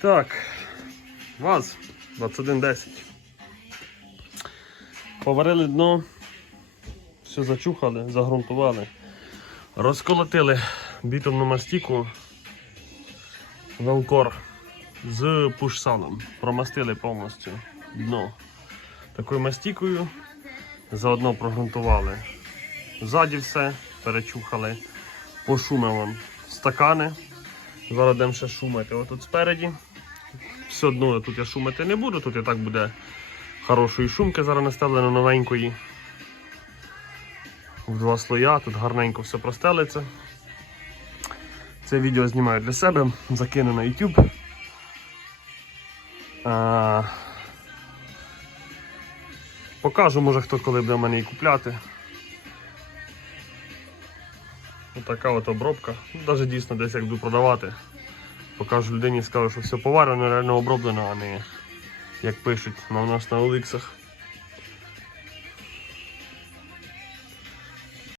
Так, ВАЗ 2110. Поварили дно, все зачухали, загрунтували. Розколотили бітумну мастіку велкор з пушсаном. Промастили повністю дно такою мастікою. Заодно прогрунтували. Ззаді все, перечухали. Пошумили стакани. Зараз будемо ще шумити. Отут спереді. Все одно тут я шумити не буду, тут і так буде хорошої шумки зараз наставлено новенької. В два слоя, тут гарненько все простелиться. Це відео знімаю для себе, закину на YouTube. А, покажу, може хто коли буде мене і купляти. Отака от обробка. Ну, Навіть дійсно десь як буду продавати. Покажу людині, скажу, що все поварено, реально оброблено, а не як пишуть на нас на Оликсах.